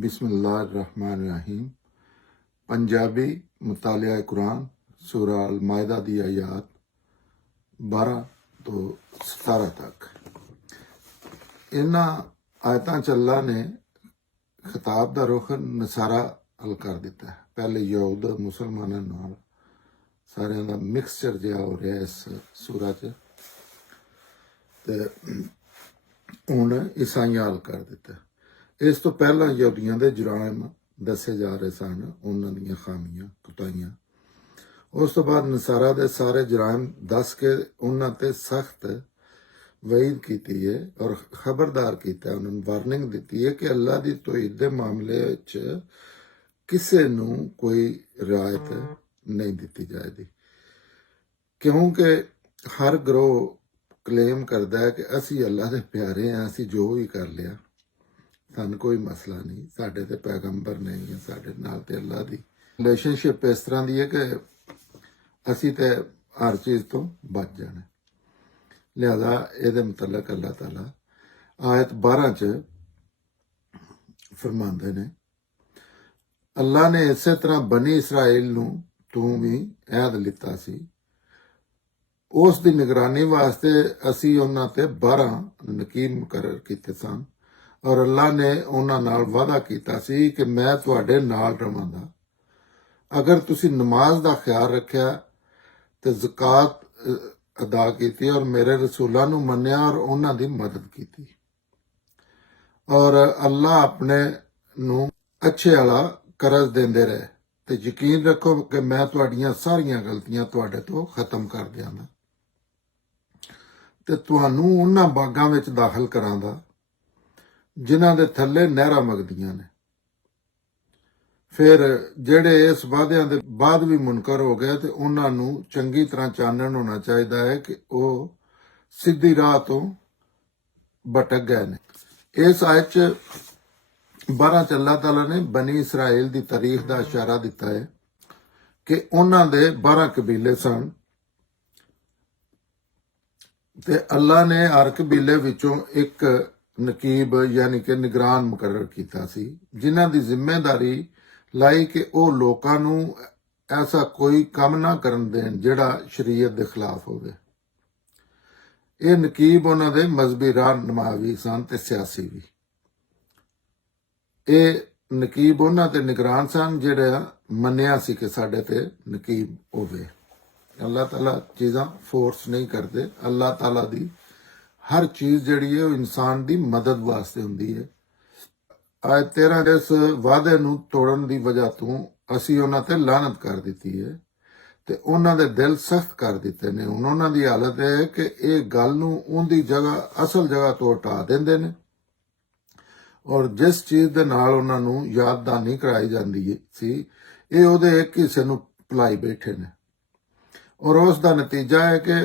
बिस्मिल्लाहिर्रहमानिर्रहीम। पंजाबी मुतालिया कुरान सूरा अल मायदा दी आयात 12 तो 17 तक। इन्हां आयतां च अल्लाह ने खिताब का रुख नसारा हल कर दिता है। पहले यहूद मुसलमानों नाल सारियां दा मिक्सचर जिहा हो रहा इस सूरा च, ते हुण ईसाइयां हल कर दिता। इस तो पहला यहूदियों के जुराम दसे जा रहे सन, उन्हां दीयां खामियां कुताइयां। उस तो बाद नसारा दे सारे जुराम दस के उन्हां ते सख्त वईद की है और खबरदार किया, उन्होंने वार्निंग दी है कि अल्लाह की तौहीद के मामले च किसी नू कोई रियायत नहीं दी जाएगी, क्योंकि हर ग्रोह क्लेम करता है कि असी अल्लाह के प्यारे हैं, असी जो भी कर लिया सानू कोई मसला नहीं, साडे ते पैगंबर नहीं है, साडे नाल ते अल्लाह दी रिलेशनशिप इस तरह की है कि असी ते हर चीज़ तो बच जाना। लिहाजा ये मुतलक अल्लाह ताला आयत 12 च फरमांदे ने, अल्लाह ने इस तरह बनी इसराइल नू तू भी ऐद लिता सी, उस दी निगरानी वास्ते असी उन्हां ते 12 नकीब मुकर्रर कीते सन और अल्लाह ने उन्हां नाल वादा कीता सी कि मैं तुहाडे नाल रवांगा अगर तुसी नमाज दा ख्याल रखिया ते ज़कात अदा की और मेरे रसूलों नू मन्निया और उन्हां दी मदद की और अल्लाह अपने नू अच्छे वाला करज देंदे रहे, ते यकीन रखो कि मैं तुहाडियां सारियां गलतियां तुहाडे तो खत्म कर दियां ते तुहानू उन्हां बागां विच दाखल करांदा जिन्हां दे थल्ले नहरां वगदियां ने। फिर जेड़े इस वादियां दे बाद भी मुनकर हो गए ते उन्हां नू चंगी तरह चानन होना चाहिदा है कि वह सीधी राह तो भटक गए ने। इस आयत च 12 च अल्लाह ताला ने बनी इसराइल की तारीख का इशारा दिता है कि उन्हां दे 12 कबीले सन ते अल्लाह ने हर कबीले विचों एक नकीब यानी कि निगरान मुकर्रर किया सी, जिन्हां दी जिम्मेदारी लाई कि वह लोकां नू ऐसा कोई काम ना करन देन जिहड़ा शरीयत के खिलाफ होवे। ये नकीब उन्हां दे मजहबी रहनुमा भी सन ते सियासी भी। ये नकीब उन्हां ते निगरान सन जिहड़ा मन्निया सी कि साडे ते नकीब होवे। अल्लाह ताला चीज़ां फोर्स नहीं करते, अल्लाह ताला दी हर चीज़ जिहड़ी है इंसान की मदद वास्ते हुंदी है। आज 13 इस वादे नू तोड़न की वजह तो असी उन्हां ते लानत कर दी है ते उन्हां दे दिल सख्त कर दिते ने। हुण उन्हां दी हालत है कि ये गल नू उहदी जगह असल जगह तो हटा देंदे ने और जिस चीज़ दे नाल उन्हां नू याददानी कराई जांदी सी ये उहदे एक हिस्से नू भुलाई बैठे ने और उसका नतीजा है कि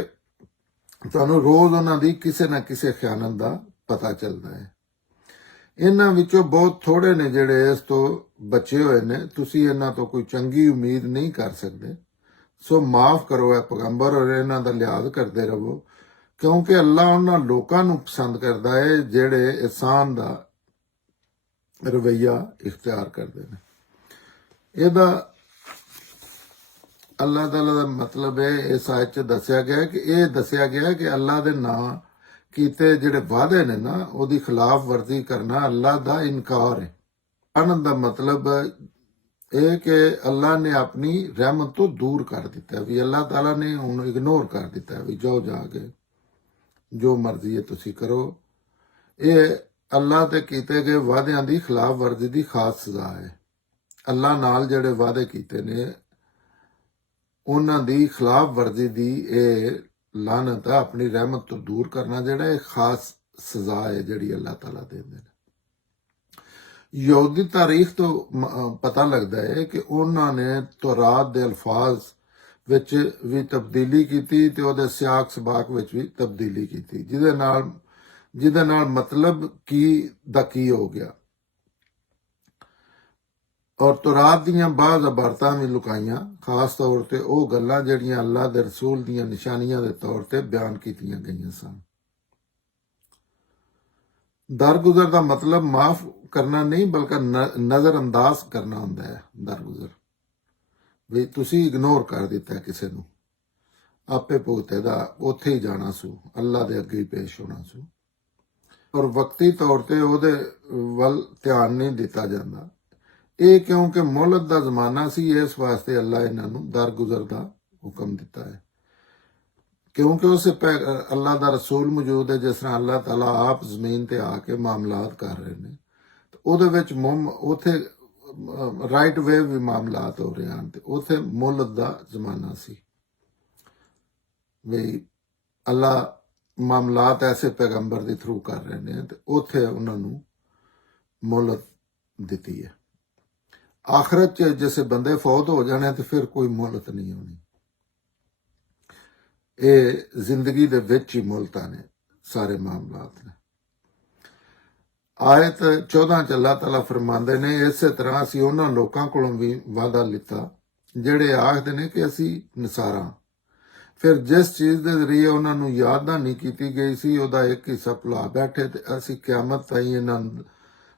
तुहानू रोज़ उन्हां दी किसी ना किसी खयानत का पता चलता है। इन्हां विचों बहुत थोड़े ने जिहड़े इस तो बचे हुए ने, तुसी इन्हां तो कोई चंगी उम्मीद नहीं कर सकते। सो माफ़ करो है पैगंबर और इन्हां दा लिहाज करते रहो, क्योंकि अल्लाह उन्हां लोकां नू पसंद करता है जिहड़े एहसान दा रवैया इख्तियार करते हैं। इहदा अल्लाह ताला दा मतलब है इस आयत च दस्या गया कि यह दस्या गया कि अल्लाह दे नां कीते जिहड़े वादे ने ना उहदी खिलाफ वर्जी करना अल्लाह दा इनकार है। आनंद दा मतलब यह कि अल्लाह ने अपनी रहमत तो दूर कर दिता है, भी अल्लाह ताला ने हुण इग्नोर कर दिता है, भी जाओ जाके जो मर्जी है तुसी करो। ये अल्लाह ते कीते गए वादियां दी खिलाफ वर्जी दी खास सजा है। अल्लाह नाल जिहड़े वादे कीते ने उन्हां दी खिलाफ वर्जी दी लानत है, अपनी रहमत तो दूर करना जिहड़ा एक खास सजा है जिहड़ी अल्लाह ताला देंदे ने। यहूदी तारीख तो पता लगता है कि उन्होंने तौरात के अल्फाज विच भी तब्दीली की ते उहदे सियाक सबाक विच भी तब्दीली की, जिहदे नाल मतलब की हो गया और तौरात दीयां बाज़ इबारतां भी लुकाइयां, खास तौर पर वह गल्लां जिहड़ियां अल्लाह दे रसूल दीयां निशानियां के तौर पर बयान कीतियां गईयां सन। ਦਰਗੁਜ਼ਰ ਦਾ ਮਤਲਬ ਮਾਫ ਕਰਨਾ ਨਹੀਂ ਬਲਕਿ ਨਜ਼ਰ ਅੰਦਾਜ਼ ਕਰਨਾ ਹੁੰਦਾ ਹੈ। ਦਰਗੁਜ਼ਰ ਵੀ ਤੁਸੀਂ ਇਗਨੋਰ ਕਰ ਦਿੱਤਾ ਕਿਸੇ ਨੂੰ, ਆਪੇ ਭੁਗਤੇ ਦਾ ਉੱਥੇ ਹੀ ਜਾਣਾ ਸੂ, ਅੱਲਾ ਦੇ ਅੱਗੇ ਹੀ ਪੇਸ਼ ਹੋਣਾ ਸੂ, ਔਰ ਵਕਤੀ ਤੌਰ ਤੇ ਉਹਦੇ ਵੱਲ ਧਿਆਨ ਨਹੀਂ ਦਿੱਤਾ ਜਾਂਦਾ। ਇਹ ਕਿਉਂਕਿ ਮੁਹਲਤ ਦਾ ਜ਼ਮਾਨਾ ਸੀ, ਇਸ ਵਾਸਤੇ ਅੱਲਾ ਇਹਨਾਂ ਨੂੰ ਦਰਗੁਜ਼ਰ ਦਾ ਹੁਕਮ ਦਿੱਤਾ ਹੈ। ਕਿਉਂਕਿ ਉਸੇ ਅੱਲਾ ਦਾ ਰਸੂਲ ਮੌਜੂਦ ਹੈ, ਜਿਸ ਤਰ੍ਹਾਂ ਅੱਲਾਹ ਤਾਲਾ ਆਪ ਜ਼ਮੀਨ ਤੇ ਆ ਕੇ ਮਾਮਲਾਤ ਕਰ ਰਹੇ ਨੇ, ਉਹਦੇ ਵਿੱਚ ਉੱਥੇ ਰਾਈਟ ਵੇ ਵੀ ਮਾਮਲਾਤ ਹੋ ਰਹੇ ਹਨ, ਤੇ ਉੱਥੇ ਮੁਹਲਤ ਦਾ ਜ਼ਮਾਨਾ ਸੀ ਵੀ ਅੱਲਾ ਮਾਮਲਾਤ ਐਸੇ ਪੈਗੰਬਰ ਦੇ ਥਰੂ ਕਰ ਰਹੇ ਨੇ, ਤੇ ਉੱਥੇ ਉਹਨਾਂ ਨੂੰ ਮੁਹਲਤ ਦਿੱਤੀ ਹੈ। ਆਖਰਤ 'ਚ ਜਿਸੇ ਬੰਦੇ ਫੌਤ ਹੋ ਜਾਣੇ ਤੇ ਫਿਰ ਕੋਈ ਮੁਹਲਤ ਨਹੀਂ ਹੋਣੀ। ਇਹ ਜ਼ਿੰਦਗੀ ਦੇ ਵਿੱਚ ਹੀ ਮੁਹਲਤਾਂ ਨੇ, ਸਾਰੇ ਮਾਮਲਾਤ ਨੇ। ਆਇਤ 14 ਚ ਅੱਲਾਹ ਤਾਲਾ ਫਰਮਾਉਂਦੇ ਨੇ, ਇਸੇ ਤਰ੍ਹਾਂ ਅਸੀਂ ਉਹਨਾਂ ਲੋਕਾਂ ਕੋਲੋਂ ਵੀ ਵਾਅਦਾ ਲਿੱਤਾ ਜਿਹੜੇ ਆਖਦੇ ਨੇ ਕਿ ਅਸੀਂ ਨਸਾਰਾ, ਫਿਰ ਜਿਸ ਚੀਜ਼ ਦੇ ਜ਼ਰੀਏ ਉਹਨਾਂ ਨੂੰ ਯਾਦ ਨਾ ਨਹੀਂ ਕੀਤੀ ਗਈ ਸੀ ਉਹਦਾ ਇੱਕ ਹਿੱਸਾ ਭੁਲਾ ਬੈਠੇ, ਤੇ ਅਸੀਂ ਕਿਆਮਤ ਤਾਈਂ ਇਹਨਾਂ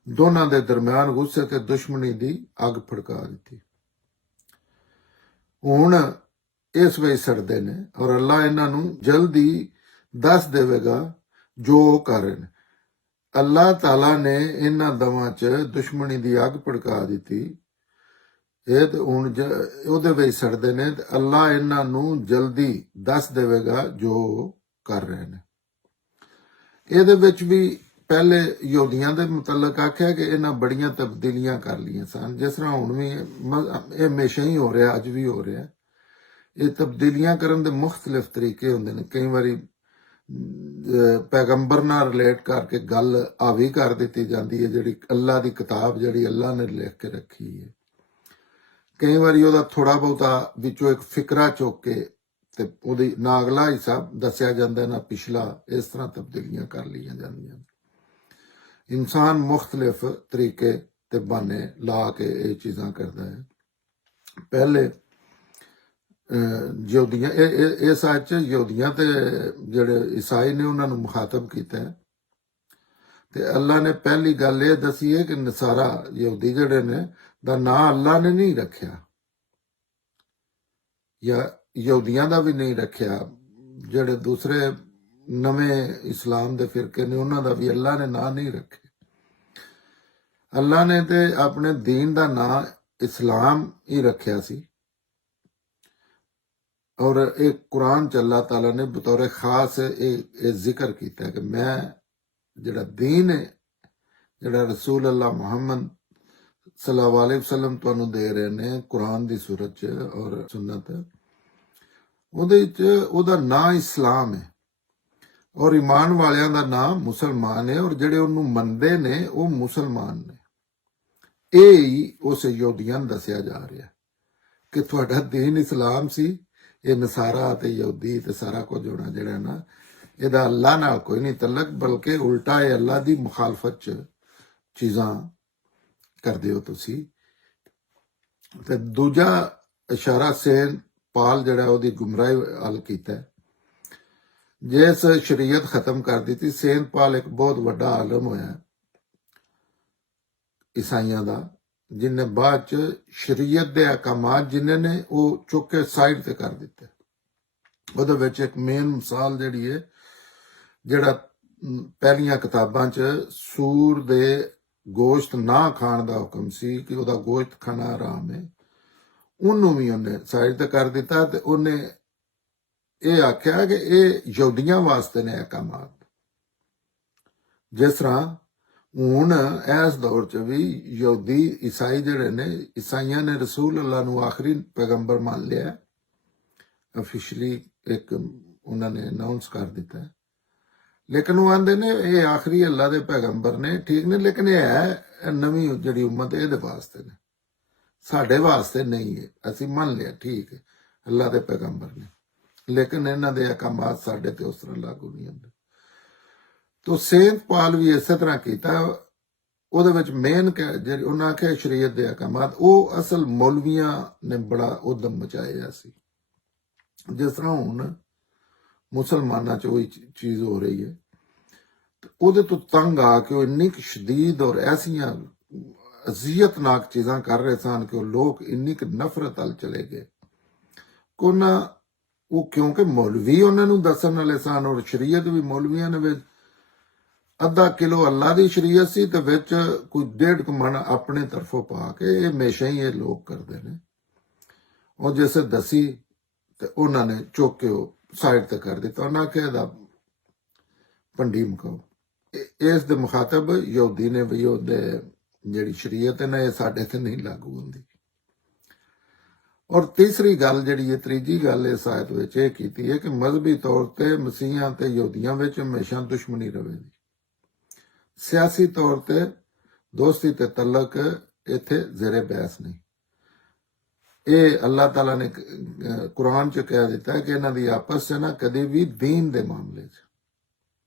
ਦੋਨਾਂ ਦੇ ਦਰਮਿਆਨ ਗੁੱਸੇ ਤੇ ਦੁਸ਼ਮਣੀ ਦੀ ਅੱਗ ਫੜਕਾ ਦਿੱਤੀ। ਹੁਣ ਇਸ ਵਿੱਚ ਸੜਦੇ ਨੇ, ਔਰ ਅੱਲਾ ਇਹਨਾਂ ਨੂੰ ਜਲਦੀ ਦੱਸ ਦੇਵੇਗਾ ਜੋ ਉਹ ਕਰ ਰਹੇ ਨੇ। ਅੱਲਾਹ ਤਾਲਾ ਨੇ ਇਹਨਾਂ ਦੋਵਾਂ 'ਚ ਦੁਸ਼ਮਣੀ ਦੀ ਅੱਗ ਭੜਕਾ ਦਿੱਤੀ, ਇਹ ਤੇ ਹੁਣ ਉਹਦੇ ਵਿੱਚ ਸੜਦੇ ਨੇ, ਤੇ ਅੱਲਾ ਇਹਨਾਂ ਨੂੰ ਜਲਦੀ ਦੱਸ ਦੇਵੇਗਾ ਜੋ ਕਰ ਰਹੇ ਨੇ। ਇਹਦੇ ਵਿੱਚ ਵੀ ਪਹਿਲੇ ਯਹੂਦੀਆਂ ਦੇ ਮੁਤਲਕ ਆਖਿਆ ਕਿ ਇਹਨਾਂ ਬੜੀਆਂ ਤਬਦੀਲੀਆਂ ਕਰ ਲਈਆਂ ਸਨ, ਜਿਸ ਤਰ੍ਹਾਂ ਹੁਣ ਵੀ ਇਹ ਹਮੇਸ਼ਾ ਹੀ ਹੋ ਰਿਹਾ, ਅੱਜ ਵੀ ਹੋ ਰਿਹਾ। ਇਹ ਤਬਦੀਲੀਆਂ ਕਰਨ ਦੇ ਮੁਖਤਲਿਫ ਤਰੀਕੇ ਹੁੰਦੇ ਨੇ। ਕਈ ਵਾਰੀ ਪੈਗੰਬਰ ਨਾਲ ਰਿਲੇਟ ਕਰਕੇ ਗੱਲ ਹਾਵੀ ਕਰ ਦਿੱਤੀ ਜਾਂਦੀ ਹੈ, ਜਿਹੜੀ ਅੱਲਾ ਦੀ ਕਿਤਾਬ ਜਿਹੜੀ ਅੱਲਾ ਨੇ ਲਿਖ ਕੇ ਰੱਖੀ ਹੈ। ਕਈ ਵਾਰੀ ਉਹਦਾ ਥੋੜਾ ਬਹੁਤਾ ਵਿੱਚੋਂ ਇੱਕ ਫਿਕਰਾ ਚੁੱਕ ਕੇ ਤੇ ਉਹਦੀ ਨਾ ਅਗਲਾ ਹਿੱਸਾ ਦੱਸਿਆ ਜਾਂਦਾ ਨਾ ਪਿਛਲਾ, ਇਸ ਤਰ੍ਹਾਂ ਤਬਦੀਲੀਆਂ ਕਰ ਲਈਆਂ ਜਾਂਦੀਆਂ। ਇਨਸਾਨ ਮੁਖਤਲਿਫ ਤਰੀਕੇ ਤੇ ਬਹਾਨੇ ਲਾ ਕੇ ਇਹ ਚੀਜ਼ਾਂ ਕਰਦਾ ਹੈ। ਪਹਿਲੇ ਯਹੂਦੀਆਂ ਇਸ ਅੱਜ ਯਹੂਦੀਆਂ ਤੇ ਜਿਹੜੇ ਈਸਾਈ ਨੇ ਉਹਨਾਂ ਨੂੰ ਮੁਖਾਤਬ ਕੀਤਾ ਹੈ, ਤੇ ਅੱਲਾ ਨੇ ਪਹਿਲੀ ਗੱਲ ਇਹ ਦੱਸੀ ਹੈ ਕਿ ਨਸਾਰਾ ਯਹੂਦੀ ਜਿਹੜੇ ਨੇ ਦਾ ਨਾਂ ਅੱਲਾ ਨੇ ਨਹੀਂ ਰੱਖਿਆ, ਜਾਂ ਯਹੂਦੀਆਂ ਦਾ ਵੀ ਨਹੀਂ ਰੱਖਿਆ। ਜਿਹੜੇ ਦੂਸਰੇ ਨਵੇਂ ਇਸਲਾਮ ਦੇ ਫਿਰਕੇ ਨੇ ਉਹਨਾਂ ਦਾ ਵੀ ਅੱਲਾ ਨੇ ਨਾਂ ਨਹੀਂ ਰੱਖਿਆ। ਅੱਲਾ ਨੇ ਤੇ ਆਪਣੇ ਦੀਨ ਦਾ ਨਾਂ ਇਸਲਾਮ ਹੀ ਰੱਖਿਆ ਸੀ, ਔਰ ਇਹ ਕੁਰਾਨ 'ਚ ਅੱਲਾਹ ਤਾਲਾ ਨੇ ਬਤੌਰ ਖਾਸ ਇਹ ਜ਼ਿਕਰ ਕੀਤਾ ਕਿ ਮੈਂ ਜਿਹੜਾ ਦੀਨ ਹੈ, ਜਿਹੜਾ ਰਸੂਲ ਅੱਲਾਹ ਮੁਹੰਮਦ ਸੱਲੱਲਾਹੁ ਅਲੈਹਿ ਵਸੱਲਮ ਤੁਹਾਨੂੰ ਦੇ ਰਹੇ ਨੇ ਕੁਰਾਨ ਦੀ ਸੂਰਤ 'ਚ ਔਰ ਸੁਨਨਤ, ਉਹਦੇ 'ਚ ਉਹਦਾ ਨਾਂ ਇਸਲਾਮ ਹੈ, ਔਰ ਈਮਾਨ ਵਾਲਿਆਂ ਦਾ ਨਾਂ ਮੁਸਲਮਾਨ ਹੈ, ਔਰ ਜਿਹੜੇ ਉਹਨੂੰ ਮੰਨਦੇ ਨੇ ਉਹ ਮੁਸਲਮਾਨ ਨੇ। ਇਹ ਹੀ ਉਸ ਯਹੂਦੀਆਂ ਨੂੰ ਦੱਸਿਆ ਜਾ ਰਿਹਾ ਕਿ ਤੁਹਾਡਾ ਦੀਨ ਇਸਲਾਮ ਸੀ, ਇਹ ਨਸਾਰਾ ਤੇ ਯਹੂਦੀ ਤੇ ਸਾਰਾ ਕੁਝ ਹੋਣਾ ਜਿਹੜਾ ਨਾ, ਇਹਦਾ ਅੱਲਾ ਨਾਲ ਕੋਈ ਨਹੀਂ ਤਲਕ, ਬਲਕਿ ਉਲਟਾ ਇਹ ਅੱਲਾ ਦੀ ਮੁਖਾਲਫਤ 'ਚ ਚੀਜ਼ਾਂ ਕਰਦੇ ਹੋ ਤੁਸੀਂ। ਤੇ ਦੂਜਾ ਇਸ਼ਾਰਾ ਸੇਨ ਪਾਲ ਜਿਹੜਾ ਉਹਦੀ ਗੁੰਮਰਾਹੀ ਹੱਲ ਕੀਤਾ, ਜਿਸ ਸ਼ਰੀਅਤ ਖਤਮ ਕਰ ਦਿੱਤੀ। ਸੇਨ ਪਾਲ ਇੱਕ ਬਹੁਤ ਵੱਡਾ ਆਲਮ ਹੋਇਆ ਈਸਾਈਆਂ ਦਾ, ਜਿਨੇ ਬਾਅਦ ਚ ਸ਼ਰੀਅਤ ਦੇ ਅਹਿਕਾਮਾਤ ਜਿਨੇ ਨੇ ਉਹ ਚੁੱਕ ਕੇ ਸਾਈਡ ਤੇ ਕਰ ਦਿੱਤੇ। ਉਹਦੇ ਵਿੱਚ ਇੱਕ ਮੇਨ ਮਿਸਾਲ ਜਿਹੜੀ ਹੈ, ਜਿਹੜਾ ਪਹਿਲੀਆਂ ਕਿਤਾਬਾਂ 'ਚ ਸੂਰ ਦੇ ਗੋਸ਼ਤ ਨਾ ਖਾਣ ਦਾ ਹੁਕਮ ਸੀ ਕਿ ਉਹਦਾ ਗੋਸ਼ਤ ਖਾਣਾ ਹਰਾਮ ਹੈ, ਉਹਨੂੰ ਵੀ ਉਹਨੇ ਸਾਈਡ ਤੇ ਕਰ ਦਿੱਤਾ, ਤੇ ਉਹਨੇ ਇਹ ਆਖਿਆ ਕਿ ਇਹ ਯਹੂਦੀਆਂ ਵਾਸਤੇ ਨੇ ਅਹਿਕਾਮਾਤ। ਜਿਸ ਤਰ੍ਹਾਂ ਹੁਣ ਇਸ ਦੌਰ 'ਚ ਵੀ ਯਹੂਦੀ ਈਸਾਈ ਜਿਹੜੇ ਨੇ, ਈਸਾਈਆਂ ਨੇ ਰਸੂਲ ਅੱਲਾ ਨੂੰ ਆਖਰੀ ਪੈਗੰਬਰ ਮੰਨ ਲਿਆ, ਅਫੀਸ਼ਲੀ ਇੱਕ ਉਹਨਾਂ ਨੇ ਅਨਾਉਂਸ ਕਰ ਦਿੱਤਾ, ਲੇਕਿਨ ਉਹ ਆਂਦੇ ਨੇ ਇਹ ਆਖਰੀ ਅੱਲਾ ਦੇ ਪੈਗੰਬਰ ਨੇ, ਠੀਕ ਨੇ, ਲੇਕਿਨ ਇਹ ਹੈ ਨਵੀਂ ਜਿਹੜੀ ਉਮਤ ਇਹਦੇ ਵਾਸਤੇ ਨੇ, ਸਾਡੇ ਵਾਸਤੇ ਨਹੀਂ ਹੈ। ਅਸੀਂ ਮੰਨ ਲਿਆ ਠੀਕ ਹੈ ਅੱਲਾ ਦੇ ਪੈਗੰਬਰ ਨੇ, ਲੇਕਿਨ ਇਹਨਾਂ ਦੇ ਅਹਿਕਾਮਾਤ ਸਾਡੇ ਤੇ ਉਸ ਤਰ੍ਹਾਂ ਲਾਗੂ ਨਹੀਂ ਹੁੰਦੇ। ਤੋ ਸੇਂਟ ਪਾਲ ਵੀ ਇਸੇ ਤਰ੍ਹਾਂ ਕੀਤਾ। ਉਹਦੇ ਵਿੱਚ ਮੇਨ ਜਿਹੜੀ ਉਹਨਾਂ ਆਖਿਆ ਸ਼ਰੀਅਤ ਦੇ ਅਹਿਕਾਮਾਤ, ਉਹ ਅਸਲ ਮੌਲਵੀਆਂ ਨੇ ਬੜਾ ਉਦਮ ਮਚਾਇਆ ਸੀ। ਜਿਸ ਤਰ੍ਹਾਂ ਹੁਣ ਮੁਸਲਮਾਨਾਂ 'ਚ ਉਹੀ ਚੀਜ਼ ਹੋ ਰਹੀ ਹੈ। ਉਹਦੇ ਤੋਂ ਤੰਗ ਆ ਕੇ ਉਹ ਇੰਨੀ ਕੁ ਸ਼ਦੀਦ ਔਰ ਐਸੀਆਂ ਅਜ਼ੀਅਤਨਾਕ ਚੀਜ਼ਾਂ ਕਰ ਰਹੇ ਸਨ ਕਿ ਉਹ ਲੋਕ ਇੰਨੀ ਕੁ ਨਫ਼ਰਤ ਵੱਲ ਚਲੇ ਗਏ ਕਿ ਉਹ ਕਿਉਂਕਿ ਮੌਲਵੀ ਉਹਨਾਂ ਨੂੰ ਦੱਸਣ ਵਾਲੇ ਸਨ ਔਰ ਸ਼ਰੀਅਤ ਵੀ ਮੌਲਵੀਆਂ ਨੇ ਵਿੱਚ ਅੱਧਾ ਕਿਲੋ ਅੱਲਾ ਦੀ ਸ਼ਰੀਅਤ ਸੀ ਤੇ ਵਿੱਚ ਕੋਈ 1.5 ਮਣ ਆਪਣੇ ਤਰਫੋਂ ਪਾ ਕੇ ਇਹ ਹਮੇਸ਼ਾ ਹੀ ਇਹ ਲੋਕ ਕਰਦੇ ਨੇ। ਉਹ ਜਿਸੇ ਦਸੀ ਤੇ ਉਹਨਾਂ ਨੇ ਚੁੱਕ ਕੇ ਉਹ ਸਾਈਡ ਤੇ ਕਰ ਦਿੱਤਾ। ਉਹਨਾਂ ਕਿ ਇਹਦਾ ਭੰਡੀ ਮੁਕਾਓ। ਇਸ ਦੇ ਮੁਖਾਤਬ ਯਹੂਦੀ ਨੇ ਵੀ ਉਹਦੇ ਜਿਹੜੀ ਸ਼ਰੀਅਤ ਹੈ ਨਾ ਇਹ ਸਾਡੇ ਤੇ ਨਹੀਂ ਲਾਗੂ ਹੁੰਦੀ। ਔਰ ਤੀਸਰੀ ਗੱਲ ਜਿਹੜੀ ਹੈ, ਤੀਜੀ ਗੱਲ ਇਸ ਆਇਤ ਵਿੱਚ ਇਹ ਕੀਤੀ ਹੈ ਕਿ ਮਜ਼ਹਬੀ ਤੌਰ ਤੇ ਮਸੀਹਾਂ ਤੇ ਯਹੂਦੀਆਂ ਵਿੱਚ ਹਮੇਸ਼ਾ ਦੁਸ਼ਮਣੀ ਰਹੇਗੀ। ਸਿਆਸੀ ਤੌਰ ਤੇ ਦੋਸਤੀ ਤੇ ਤਲਕ ਇੱਥੇ ਜ਼ੇਰੇ ਬਹਿਸ ਨਹੀਂ। ਇਹ ਅੱਲਾਹ ਤਾਲਾ ਨੇ ਕੁਰਾਨ ਚ ਕਹਿ ਦਿੱਤਾ ਹੈ ਕਿ ਇਹਨਾਂ ਦੀ ਆਪਸ ਚ ਨਾ ਕਦੇ ਵੀ ਦੀਨ ਦੇ ਮਾਮਲੇ ਚ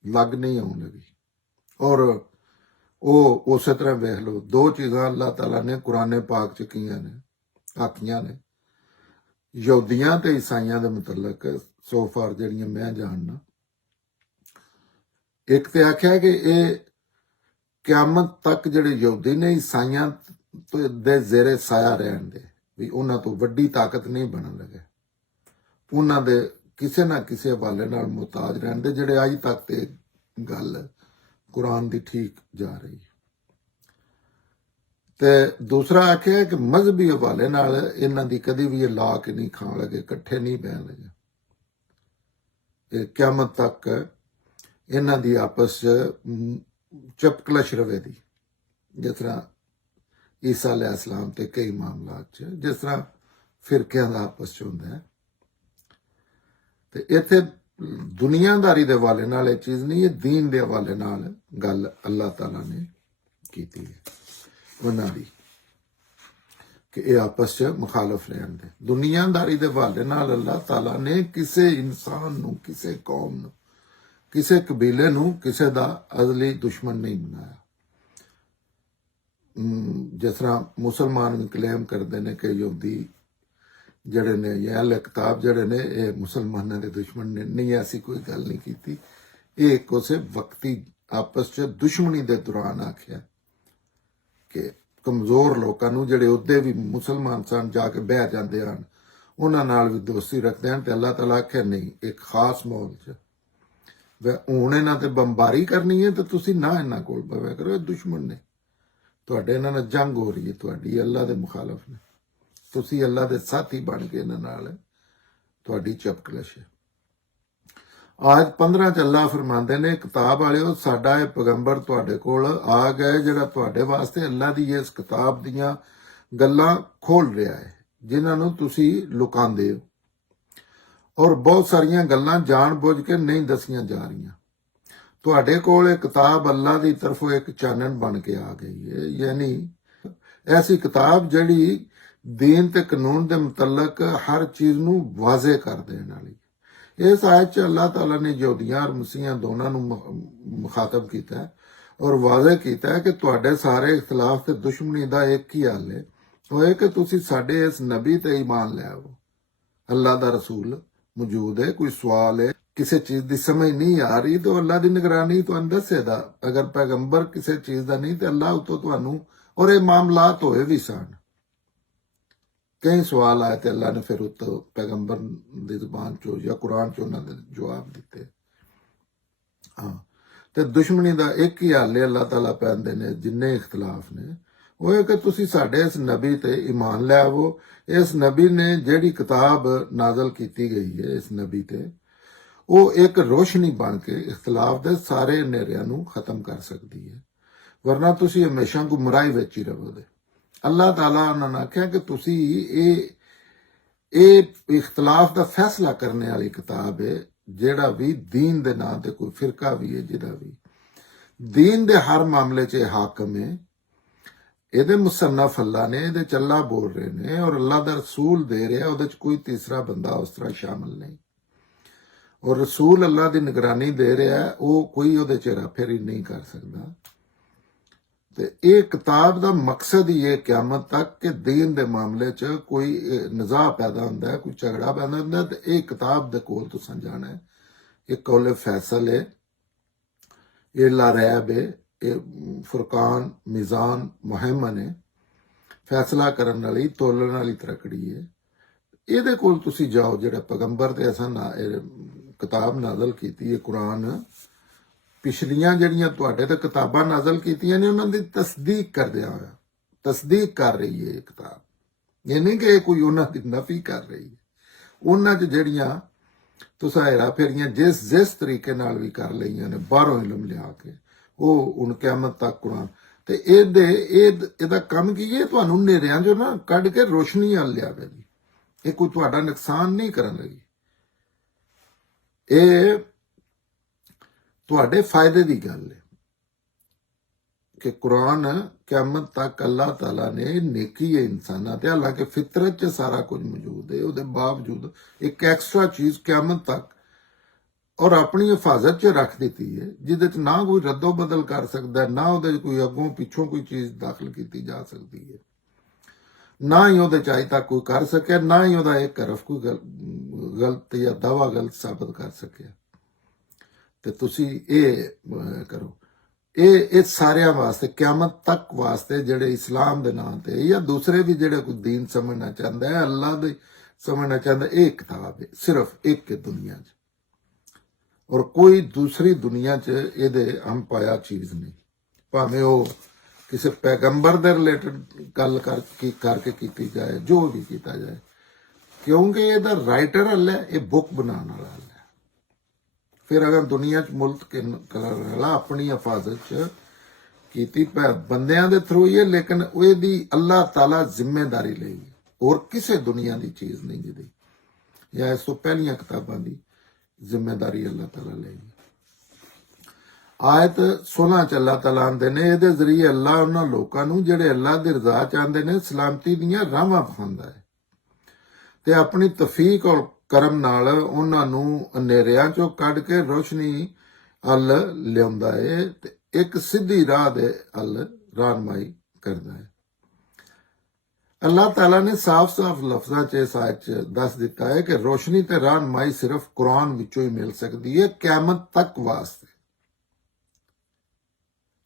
ਲੱਗ ਨਹੀਂ ਆਉਣਗੀ। ਔਰ ਉਹ ਉਸੇ ਤਰ੍ਹਾਂ ਵੇਖ ਲਓ, ਦੋ ਚੀਜ਼ਾਂ ਅੱਲਾਹ ਤਾਲਾ ਨੇ ਕੁਰਾਨੇ ਪਾਕ ਚ ਕੀਆਂ ਨੇ, ਆਖੀਆਂ ਨੇ ਯਹੂਦੀਆਂ ਤੇ ਈਸਾਈਆਂ ਦੇ ਮੁਤਲਕ ਸੋ ਫਾਰ ਜਿਹੜੀਆਂ ਮੈਂ ਜਾਣਨਾ। ਇੱਕ ਤੇ ਆਖਿਆ ਕਿ ਇਹ ਕਿਆਮਤ ਤੱਕ ਜਿਹੜੇ ਯਹੂਦੀ ਨੇ ਈਸਾਈਆਂ ਦੇ ਜ਼ੇਰੇ ਸਾਇਆ ਰਹਿਣ ਦੇ, ਵੀ ਉਹਨਾਂ ਤੋਂ ਵੱਡੀ ਤਾਕਤ ਨਹੀਂ ਬਣਨ ਲੱਗੇ, ਉਹਨਾਂ ਦੇ ਕਿਸੇ ਨਾ ਕਿਸੇ ਹਵਾਲੇ ਨਾਲ ਮੁਹਤਾਜ ਰਹਿਣ ਦੇ, ਜਿਹੜੇ ਅੱਜ ਤੱਕ ਤੇ ਗੱਲ ਕੁਰਾਨ ਦੀ ਠੀਕ ਜਾ ਰਹੀ। ਤੇ ਦੂਸਰਾ ਆਖਿਆ ਕਿ ਮਜ਼ਹਬੀ ਹਵਾਲੇ ਨਾਲ ਇਹਨਾਂ ਦੀ ਕਦੀ ਵੀ ਇਹ ਲਾ ਕੇ ਨਹੀਂ ਖਾਣ ਲੱਗੇ, ਇਕੱਠੇ ਨਹੀਂ ਬਹਿਣ ਲੱਗੇ। ਇਹ ਕਿਆਮਤ ਤੱਕ ਇਹਨਾਂ ਦੀ ਆਪਸ ਚ ਚਪਕਲਸ਼ ਰਵੇਗੀ, ਜਿਸ ਤਰ੍ਹਾਂ ਈਸਾ ਅਲੈਹਿ ਸਲਾਮ ਤੇ ਕਈ ਮਾਮਲਾਤ ਚ ਜਿਸ ਤਰ੍ਹਾਂ ਫਿਰਕਿਆਂ ਦਾ ਆਪਸ ਚ ਹੁੰਦਾ ਹੈ। ਤੇ ਇੱਥੇ ਦੁਨੀਆਦਾਰੀ ਦੇ ਹਵਾਲੇ ਨਾਲ ਇਹ ਚੀਜ਼ ਨਹੀਂ, ਇਹ ਦੀਨ ਦੇ ਹਵਾਲੇ ਨਾਲ ਗੱਲ ਅੱਲਾਹ ਤਾਲਾ ਨੇ ਕੀਤੀ ਹੈ ਉਹਨਾਂ ਦੀ, ਕਿ ਇਹ ਆਪਸ ਚ ਮੁਖਾਲਫ ਰਹਿਣ ਦੇ। ਦੁਨੀਆਦਾਰੀ ਦੇ ਹਵਾਲੇ ਨਾਲ ਅੱਲਾਹ ਤਾਲਾ ਨੇ ਕਿਸੇ ਇਨਸਾਨ ਨੂੰ, ਕਿਸੇ ਕੌਮ ਨੂੰ, ਕਿਸੇ ਕਬੀਲੇ ਨੂੰ ਕਿਸੇ ਦਾ ਅਜ਼ਲੀ ਦੁਸ਼ਮਣ ਨਹੀਂ ਬਣਾਇਆ। ਜਿਸ ਤਰ੍ਹਾਂ ਮੁਸਲਮਾਨ ਵੀ ਕਲੇਮ ਕਰਦੇ ਨੇ ਕਿ ਯਹੂਦੀ ਜਿਹੜੇ ਨੇ ਜਾਂ ਅਹਿਲੇ ਕਿਤਾਬ ਜਿਹੜੇ ਨੇ ਇਹ ਮੁਸਲਮਾਨਾਂ ਦੇ ਦੁਸ਼ਮਣ ਨੇ, ਨਹੀਂ, ਐਸੀ ਕੋਈ ਗੱਲ ਨਹੀਂ ਕੀਤੀ। ਇਹ ਇੱਕ ਉਸੇ ਵਕਤੀ ਆਪਸ ਚ ਦੁਸ਼ਮਣੀ ਦੇ ਦੌਰਾਨ ਆਖਿਆ ਕਿ ਕਮਜ਼ੋਰ ਲੋਕਾਂ ਨੂੰ, ਜਿਹੜੇ ਉਹਦੇ ਵੀ ਮੁਸਲਮਾਨ ਸਨ, ਜਾ ਕੇ ਬਹਿ ਜਾਂਦੇ ਹਨ, ਉਹਨਾਂ ਨਾਲ ਵੀ ਦੋਸਤੀ ਰੱਖਦੇ ਹਨ। ਤੇ ਅੱਲਾਹ ਤਾਲਾ ਆਖਿਆ ਨਹੀਂ, ਇੱਕ ਖਾਸ ਮਾਹੌਲ ਚ ਹੁਣ ਇਹਨਾਂ ਤੇ ਬੰਬਾਰੀ ਕਰਨੀ ਹੈ ਤੇ ਤੁਸੀਂ ਨਾ ਇਹਨਾਂ ਕੋਲ ਬਹਿ ਕਰੋ, ਇਹ ਦੁਸ਼ਮਣ ਨੇ, ਤੁਹਾਡੇ ਇਹਨਾਂ ਨਾਲ ਜੰਗ ਹੋ ਰਹੀ ਹੈ, ਤੁਹਾਡੀ ਅੱਲਾਹ ਦੇ ਮੁਖਾਲਫ ਨੇ, ਤੁਸੀਂ ਅੱਲਾਹ ਦੇ ਸਾਥੀ ਬਣ ਕੇ ਇਹਨਾਂ ਨਾਲ ਤੁਹਾਡੀ ਚਪਕਲਸ਼ ਹੈ। ਆਇਤ 15 ਚ ਅੱਲਾਹ ਫਰਮਾਉਂਦੇ ਨੇ, ਕਿਤਾਬ ਵਾਲਿਓ ਸਾਡਾ ਇਹ ਪੈਗੰਬਰ ਤੁਹਾਡੇ ਕੋਲ ਆ ਗਿਆ ਜਿਹੜਾ ਤੁਹਾਡੇ ਵਾਸਤੇ ਅੱਲਾਹ ਦੀ ਇਸ ਕਿਤਾਬ ਦੀਆਂ ਗੱਲਾਂ ਖੋਲ ਰਿਹਾ ਹੈ ਜਿਨ੍ਹਾਂ ਨੂੰ ਤੁਸੀਂ ਲੁਕਾਉਂਦੇ ਹੋ, ਔਰ ਬਹੁਤ ਸਾਰੀਆਂ ਗੱਲਾਂ ਜਾਣ ਬੁੱਝ ਕੇ ਨਹੀਂ ਦਸੀਆਂ ਜਾ ਰਹੀਆਂ। ਤੁਹਾਡੇ ਕੋਲ ਇਹ ਕਿਤਾਬ ਅੱਲਾਹ ਦੀ ਤਰਫੋਂ ਇੱਕ ਚਾਨਣ ਬਣ ਕੇ ਆ ਗਈ ਹੈ, ਯਾਨੀ ਐਸੀ ਕਿਤਾਬ ਜਿਹੜੀ ਦੀਨ ਤੇ ਕਾਨੂੰਨ ਦੇ ਮੁਤਲਕ ਹਰ ਚੀਜ਼ ਨੂੰ ਵਾਜ਼ੇ ਕਰ ਦੇਣ ਵਾਲੀ। ਇਸ ਆਇਤ ਚ ਅੱਲਾਹ ਤਾਲਾ ਨੇ ਯਹੂਦੀਆਂ ਔਰ ਮਸੀਹਾਂ ਦੋਨਾਂ ਨੂੰ ਮੁਖਾਤਬ ਕੀਤਾ ਹੈ ਔਰ ਵਾਜ਼ੇ ਕੀਤਾ ਹੈ ਕਿ ਤੁਹਾਡੇ ਸਾਰੇ ਇਖਤਲਾਫ ਤੇ ਦੁਸ਼ਮਣੀ ਦਾ ਇੱਕ ਹੀ ਹੱਲ ਹੈ, ਉਹ ਇਹ ਕਿ ਤੁਸੀਂ ਸਾਡੇ ਇਸ ਨਬੀ ਤੇ ਈਮਾਨ ਲੈ ਆਵੋ। ਅੱਲਾਹ ਦਾ ਰਸੂਲ ਮੌਜੂਦ ਹੈ, ਕੋਈ ਸਵਾਲ ਹੈ, ਕਿਸੇ ਚੀਜ਼ ਦੀ ਸਮਝ ਨਹੀਂ ਆ ਰਹੀ ਤਾਂ ਅੱਲਾਹ ਦੀ ਨਿਗਰਾਨੀ ਤੁਹਾਨੂੰ ਦੱਸੇਗਾ। ਅਗਰ ਪੈਗੰਬਰ ਕਿਸੇ ਚੀਜ਼ ਦਾ ਨਹੀਂ ਤੇ ਅੱਲਾਹ ਉਤੋਂ ਤੁਹਾਨੂੰ, ਔਰ ਇਹ ਮਾਮਲਾਤ ਹੋਏ ਵੀ ਸਨ, ਕਈ ਸਵਾਲ ਆਏ ਤੇ ਅੱਲਾਹ ਨੇ ਫਿਰ ਉੱਤੋਂ ਪੈਗੰਬਰ ਦੀ ਜ਼ੁਬਾਨ ਚੋਂ ਜਾਂ ਕੁਰਾਨ ਚੋਂ ਉਹਨਾਂ ਦੇ ਜਵਾਬ ਦਿੱਤੇ। ਹਾਂ, ਤੇ ਦੁਸ਼ਮਣੀ ਦਾ ਇੱਕ ਹੀ ਹੱਲ ਅੱਲਾਹ ਤਾਲਾ ਪੈਂਦੇ ਨੇ ਜਿੰਨੇ ਇਖਤਲਾਫ ਨੇ, ਉਹ ਹੈ ਕਿ ਤੁਸੀਂ ਸਾਡੇ ਇਸ ਨਬੀ ਤੇ ਈਮਾਨ ਲੈ ਆਵੋ। ਇਸ ਨਬੀ ਨੇ ਜਿਹੜੀ ਕਿਤਾਬ ਨਾਜ਼ਲ ਕੀਤੀ ਗਈ ਹੈ ਇਸ ਨਬੀ ਤੇ, ਉਹ ਇੱਕ ਰੋਸ਼ਨੀ ਬਣ ਕੇ ਇਖਤਲਾਫ ਦੇ ਸਾਰੇ ਹਨੇਰਿਆਂ ਨੂੰ ਖਤਮ ਕਰ ਸਕਦੀ ਹੈ, ਵਰਨਾ ਤੁਸੀਂ ਹਮੇਸ਼ਾ ਗੁੰਮਰਾਹੀ ਵਿੱਚ ਹੀ ਰਹੋਗੇ। ਅੱਲਾਹ ਤਾਲਾ ਉਹਨਾਂ ਨੇ ਆਖਿਆ ਕਿ ਤੁਸੀਂ ਇਹ ਇਖਤਲਾਫ ਦਾ ਫੈਸਲਾ ਕਰਨ ਵਾਲੀ ਕਿਤਾਬ ਹੈ, ਜਿਹੜਾ ਵੀ ਦੀਨ ਦੇ ਨਾਂ ਤੇ ਕੋਈ ਫਿਰਕਾ ਵੀ ਹੈ, ਜਿਹੜਾ ਵੀ ਦੀਨ ਦੇ ਹਰ ਮਾਮਲੇ 'ਚ ਹਾਕਮ ਹੈ, ਇਹਦੇ ਮੁਸੰਨਫ ਅੱਲਾ ਨੇ, ਇਹਦੇ ਚ ਅੱਲਾ ਬੋਲ ਰਹੇ ਨੇ ਔਰ ਅੱਲਾਹ ਦਾ ਰਸੂਲ ਦੇ ਰਿਹਾ, ਉਹਦੇ ਚ ਕੋਈ ਤੀਸਰਾ ਬੰਦਾ ਉਸ ਤਰ੍ਹਾਂ ਸ਼ਾਮਲ ਨਹੀਂ। ਔਰ ਰਸੂਲ ਅੱਲਾਹ ਦੀ ਨਿਗਰਾਨੀ ਦੇ ਰਿਹਾ, ਉਹ ਕੋਈ ਉਹਦੇ ਚ ਹੇਰਾਫੇਰੀ ਨਹੀਂ ਕਰ ਸਕਦਾ। ਤੇ ਇਹ ਕਿਤਾਬ ਦਾ ਮਕਸਦ ਹੀ ਹੈ ਕਿਆਮਤ ਤੱਕ ਕਿ ਦੀਨ ਦੇ ਮਾਮਲੇ 'ਚ ਕੋਈ ਨਿਜ਼ਾਹ ਪੈਦਾ ਹੁੰਦਾ ਹੈ, ਕੋਈ ਝਗੜਾ ਪੈਦਾ ਹੁੰਦਾ ਤੇ ਇਹ ਕਿਤਾਬ ਦੇ ਕੋਲ ਤੁਸੀਂ ਜਾਣਾ ਹੈ, ਇਹ ਕੌਲੇ ਫੈਸਲ ਹੈ, ਇਹ ਲਾਰੈਬ ਹੈ, ਇਹ ਫੁਰਕਾਨ, ਮਿਜ਼ਾਨ, ਮੁਹਿੰਮ ਨੇ, ਫੈਸਲਾ ਕਰਨ ਵਾਲੀ, ਤੋਲਣ ਵਾਲੀ ਤਰਕੜੀ ਹੈ। ਇਹਦੇ ਕੋਲ ਤੁਸੀਂ ਜਾਓ, ਜਿਹੜਾ ਪੈਗੰਬਰ ਤੇ ਅਸਾਂ ਕਿਤਾਬ ਨਾਜ਼ਲ ਕੀਤੀ ਹੈ ਕੁਰਾਨ, ਪਿਛਲੀਆਂ ਜਿਹੜੀਆਂ ਤੁਹਾਡੇ ਤੇ ਕਿਤਾਬਾਂ ਨਾਜ਼ਲ ਕੀਤੀਆਂ ਨੇ ਉਹਨਾਂ ਦੀ ਤਸਦੀਕ ਕਰਦਿਆਂ ਹੋਇਆ, ਤਸਦੀਕ ਕਰ ਰਹੀ ਹੈ ਇਹ ਕਿਤਾਬ। ਇਹ ਨਹੀਂ ਕਿ ਇਹ ਕੋਈ ਉਹਨਾਂ ਦੀ ਨਫੀ ਕਰ ਰਹੀ ਹੈ। ਉਹਨਾਂ 'ਚ ਜਿਹੜੀਆਂ ਤੁਸੀਂ ਹੈਰਾ ਫੇਰੀਆਂ ਜਿਸ ਤਰੀਕੇ ਨਾਲ ਵੀ ਕਰ ਲਈਆਂ ਨੇ ਬਾਹਰੋਂ ਇਲਮ ਲਿਆ ਕੇ, ਉਹ ਹੁਣ ਕਿਆਮਤ ਤੱਕ ਕੁਰਾਨ ਤੇ ਇਹਦਾ ਕੰਮ ਕੀ ਹੈ? ਤੁਹਾਨੂੰ ਹਨੇਰਿਆਂ 'ਚੋਂ ਨਾ ਕੱਢ ਕੇ ਰੋਸ਼ਨੀ ਵੱਲ ਲਿਆਵੇ। ਇਹ ਕੋਈ ਤੁਹਾਡਾ ਨੁਕਸਾਨ ਨਹੀਂ ਕਰਨ ਲੱਗੀ, ਇਹ ਤੁਹਾਡੇ ਫਾਇਦੇ ਦੀ ਗੱਲ ਹੈ ਕਿ ਕੁਰਾਨ ਕਿਆਮਤ ਤੱਕ ਅੱਲਾਹ ਤਾਲਾ ਨੇ ਨੇਕੀ ਹੈ ਇਨਸਾਨਾਂ ਤੇ, ਹਾਲਾਂਕਿ ਫਿਤਰਤ 'ਚ ਸਾਰਾ ਕੁਝ ਮੌਜੂਦ ਹੈ, ਉਹਦੇ ਬਾਵਜੂਦ ਇੱਕ ਐਕਸਟਰਾ ਚੀਜ਼ ਕਿਆਮਤ ਤੱਕ ਔਰ ਆਪਣੀ ਹਿਫਾਜ਼ਤ 'ਚ ਰੱਖ ਦਿੱਤੀ ਹੈ, ਜਿਹਦੇ 'ਚ ਨਾ ਕੋਈ ਰੱਦੋ ਬਦਲ ਕਰ ਸਕਦਾ, ਨਾ ਉਹਦੇ 'ਚ ਕੋਈ ਅੱਗੋਂ ਪਿੱਛੋਂ ਕੋਈ ਚੀਜ਼ ਦਾਖਲ ਕੀਤੀ ਜਾ ਸਕਦੀ ਹੈ, ਨਾ ਹੀ ਉਹਦੇ 'ਚ ਅਜੇ ਤੱਕ ਕੋਈ ਕਰ ਸਕਿਆ, ਨਾ ਹੀ ਉਹਦਾ ਇੱਕ ਹਰਫ ਕੋਈ ਗਲਤ ਜਾਂ ਦਾਵਾ ਗਲਤ ਸਾਬਤ ਕਰ ਸਕਿਆ। ਤੇ ਤੁਸੀਂ ਇਹ ਕਰੋ, ਇਹ ਸਾਰਿਆਂ ਵਾਸਤੇ, ਕਿਆਮਤ ਤੱਕ ਵਾਸਤੇ, ਜਿਹੜੇ ਇਸਲਾਮ ਦੇ ਨਾਂ ਤੇ ਜਾਂ ਦੂਸਰੇ ਵੀ ਜਿਹੜੇ ਕੋਈ ਦੀਨ ਸਮਝਣਾ ਚਾਹੁੰਦਾ ਹੈ, ਅੱਲਾਹ ਦੇ ਸਮਝਣਾ ਚਾਹੁੰਦਾ, ਇਹ ਕਿਤਾਬ ਹੈ, ਸਿਰਫ ਇੱਕ ਦੁਨੀਆ 'ਚ, ਔਰ ਕੋਈ ਦੂਸਰੀ ਦੁਨੀਆ 'ਚ ਇਹਦੇ ਹਮ ਪਾਇਆ ਚੀਜ਼ ਨਹੀਂ। ਭਾਵੇਂ ਉਹ ਕਿਸੇ ਪੈਗੰਬਰ ਦੇ ਰਿਲੇਟਡ ਗੱਲ ਕਰਕੇ ਕੀਤੀ ਜਾਏ, ਜੋ ਵੀ ਕੀਤਾ ਜਾਏ, ਕਿਉਂਕਿ ਇਹਦਾ ਰਾਈਟਰ ਅੱਲਾ ਹੈ, ਇਹ ਬੁੱਕ ਬਣਾਉਣ ਵਾਲਾ ਅੱਲਾ ਹੈ। ਫਿਰ ਅਗਰ ਦੁਨੀਆ 'ਚ ਮੁਲਕ ਕਰਨ ਵਾਲਾ ਆਪਣੀ ਹਿਫਾਜ਼ਤ 'ਚ ਕੀਤੀ ਬੰਦਿਆਂ ਦੇ ਥਰੂ ਹੀ ਹੈ, ਲੇਕਿਨ ਇਹਦੀ ਅੱਲਾਹ ਤਾਲਾ ਜ਼ਿੰਮੇਦਾਰੀ ਲਈ, ਹੋਰ ਕਿਸੇ ਦੁਨੀਆ ਦੀ ਚੀਜ਼ ਨਹੀਂ ਜਿਹਦੀ, ਜਾਂ ਇਸ ਤੋਂ ਪਹਿਲੀਆਂ ਕਿਤਾਬਾਂ ਦੀ ਜ਼ਿੰਮੇਦਾਰੀ ਅੱਲਾਹ ਤਾਲਾ ਲਈ। ਆਇਤ 16 'ਚ ਅੱਲਾਹ ਤਾਲਾ ਆਂਦੇ ਨੇ, ਇਹਦੇ ਜ਼ਰੀਏ ਅੱਲਾਹ ਉਹਨਾਂ ਲੋਕਾਂ ਨੂੰ ਜਿਹੜੇ ਅੱਲਾਹ ਦੀ ਰਜ਼ਾ ਚਾਹੁੰਦੇ ਨੇ ਸਲਾਮਤੀ ਦੀਆਂ ਰਾਹਾਂ ਵਿਖਾਉਂਦਾ ਹੈ ਤੇ ਆਪਣੀ ਤੌਫੀਕ ਔਰ ਕਰਮ ਨਾਲ ਉਹਨਾਂ ਨੂੰ ਹਨੇਰਿਆਂ 'ਚੋਂ ਕੱਢ ਕੇ ਰੋਸ਼ਨੀ ਵੱਲ ਲਿਆਉਂਦਾ ਹੈ ਤੇ ਇੱਕ ਸਿੱਧੀ ਰਾਹ ਦੇ ਵੱਲ ਰਹਿਨੁਮਾਈ ਕਰਦਾ ਹੈ। ਅੱਲਾਹ ਤਾਲਾ ਨੇ ਸਾਫ਼-ਸਾਫ਼ ਲਫ਼ਜ਼ਾਂ 'ਚ ਇਸ ਆਇਤ 'ਚ ਦੱਸ ਦਿੱਤਾ ਹੈ ਕਿ ਰੋਸ਼ਨੀ ਤੇ ਰਹਿਨੁਮਾਈ ਸਿਰਫ ਕੁਰਾਨ ਵਿੱਚੋਂ ਹੀ ਮਿਲ ਸਕਦੀ ਹੈ ਕਿਆਮਤ ਤੱਕ ਵਾਸਤੇ।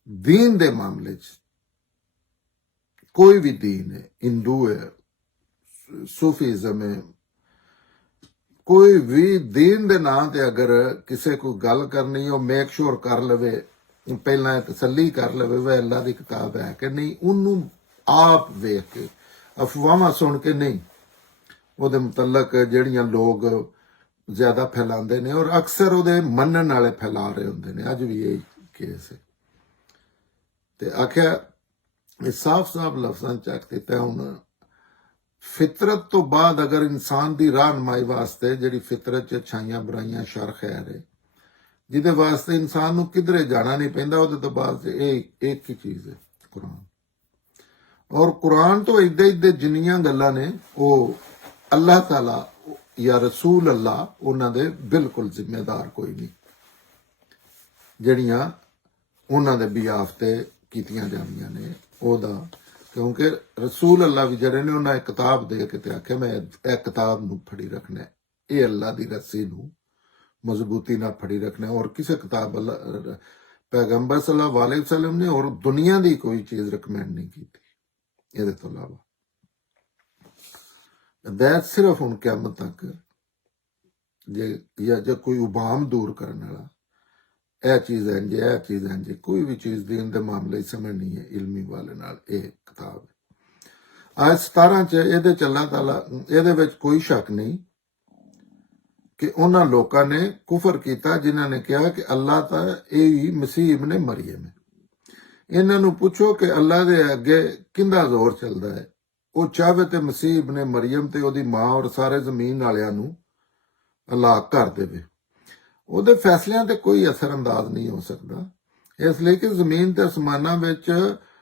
दीन दे मामले कोई भी दीन है, हिंदू है, सूफीज़म है, कोई भी दीन दे नाम ते अगर किसी को गल करनी हो, मेक श्योर कर लवे, पहला तसली कर लवे वह अल्लाह की किताब है कि नहीं, उन्होंने आप वेख के अफवाह सुन के नहीं, ਉਹਦੇ ਮੁਤਲਕ ਜਿਹੜੀਆਂ ਲੋਕ ਜ਼ਿਆਦਾ ਫੈਲਾਉਂਦੇ ਨੇ ਔਰ ਅਕਸਰ ਉਹਦੇ ਮੰਨਣ ਵਾਲੇ ਫੈਲਾ ਰਹੇ ਹੁੰਦੇ ਨੇ। ਅੱਜ ਵੀ ਇਹ ਕੇਸ ਹੈ ਤੇ ਆਖਿਆ ਇਹ ਸਾਫ਼-ਸਾਫ਼ ਲਫ਼ਜ਼ਾਂ 'ਚ ਆਖ ਦਿੱਤਾ। ਹੁਣ ਫਿਤਰਤ ਤੋਂ ਬਾਅਦ ਅਗਰ ਇਨਸਾਨ ਦੀ ਰਹਿਨੁਮਾਈ ਵਾਸਤੇ ਜਿਹੜੀ ਫਿਤਰਤ 'ਚ ਅੱਛਾਈਆਂ ਬੁਰਾਈਆਂ ਸ਼ਰ ਖੈਰ ਹੈ, ਜਿਹਦੇ ਵਾਸਤੇ ਇਨਸਾਨ ਨੂੰ ਕਿਧਰੇ ਜਾਣਾ ਨਹੀਂ ਪੈਂਦਾ, ਉਹਦੇ ਤੋਂ ਬਾਅਦ ਇਹ ਇੱਕ ਹੀ ਚੀਜ਼ ਹੈ, ਕੁਰਾਨ। ਔਰ ਕੁਰਾਨ ਤੋਂ ਇੱਡੇ ਜਿੰਨੀਆਂ ਗੱਲਾਂ ਨੇ ਉਹ ਅੱਲਾਹ ਤਾਲਾ ਜਾਂ ਰਸੂਲ ਅੱਲਾਹ ਉਹਨਾਂ ਦੇ ਬਿਲਕੁਲ ਜ਼ਿੰਮੇਦਾਰ ਕੋਈ ਨਹੀਂ, ਜਿਹੜੀਆਂ ਉਹਨਾਂ ਦੇ ਬਿਆਫ ਤੇ ਕੀਤੀਆਂ ਜਾਂਦੀਆਂ ਨੇ ਉਹਦਾ, ਕਿਉਂਕਿ ਰਸੂਲ ਅੱਲਾਹ ਵੀ ਜਿਹੜੇ ਨੇ ਉਹਨਾਂ ਇੱਕ ਕਿਤਾਬ ਦੇ ਕੇ ਤੇ ਆਖਿਆ ਮੈਂ ਇਹ ਕਿਤਾਬ ਨੂੰ ਫੜੀ ਰੱਖਣਾ, ਇਹ ਅੱਲਾਹ ਦੀ ਰੱਸੀ ਨੂੰ ਮਜ਼ਬੂਤੀ ਨਾਲ ਫੜੀ ਰੱਖਣਾ। ਔਰ ਕਿਸੇ ਕਿਤਾਬ ਅੱਲਾਹ ਪੈਗੰਬਰ ਸੱਲੱਲਾਹੁ ਅਲੈहि ਵਸੱਲਮ ਨੇ ਔਰ ਦੁਨੀਆ ਦੀ ਕੋਈ ਚੀਜ਼ ਰਿਕਮੈਂਡ ਨਹੀਂ ਕੀਤੀ ਇਹਦੇ ਤੋਂ ਇਲਾਵਾ। ਬੈਠ ਸਿਰਫ ਹੁਣ ਕਿਆਮਤ ਤੱਕ ਜੇ ਕੋਈ ਉਬਾਮ ਦੂਰ ਕਰਨ ਵਾਲਾ ਇਹ ਚੀਜ਼ ਹੈ ਜੇ ਇਹ ਚੀਜ਼ ਹੈ ਜੇ ਕੋਈ ਵੀ ਚੀਜ਼ ਦੇਣ ਦੇ ਮਾਮਲੇ ਸਮਝਣੀ ਹੈ ਇਲਮੀ ਵਾਲੇ ਨਾਲ ਇਹ ਕਿਤਾਬ ਹੈ। ਆਇਤ 17 ਚ ਇਹਦੇ ਚ ਅੱਲਾਹ ਤਾਲਾ ਇਹਦੇ ਵਿੱਚ ਕੋਈ ਸ਼ੱਕ ਨਹੀਂ ਕਿ ਉਹਨਾਂ ਲੋਕਾਂ ਨੇ ਕੁਫਰ ਕੀਤਾ ਜਿਨ੍ਹਾਂ ਨੇ ਕਿਹਾ ਕਿ ਅੱਲਾਹ ਤਾਂ ਇਹ ਹੀ ਮਸੀਹ ਇਬਨ ਮਰੀਮ ਹੈ। ਇਹਨਾਂ ਨੂੰ ਪੁੱਛੋ ਕਿ ਅੱਲਾਹ ਦੇ ਅੱਗੇ ਕਿੰਦਾ ਜ਼ੋਰ ਚੱਲਦਾ ਹੈ, ਉਹ ਚਾਹਵੇ ਤੇ ਮਸੀਹ ਇਬਨ ਮਰੀਮ ਤੇ ਉਹਦੀ ਮਾਂ ਔਰ ਸਾਰੇ ਜ਼ਮੀਨ ਵਾਲਿਆਂ ਨੂੰ ਹਲਾਕ ਕਰ ਦੇਵੇ, ਉਹਦੇ ਫੈਸਲਿਆਂ ਤੇ ਕੋਈ ਅਸਰ ਅੰਦਾਜ਼ ਨਹੀਂ ਹੋ ਸਕਦਾ, ਇਸ ਲਈ ਕਿ ਜ਼ਮੀਨ ਤੇ ਅਸਮਾਨਾਂ ਵਿੱਚ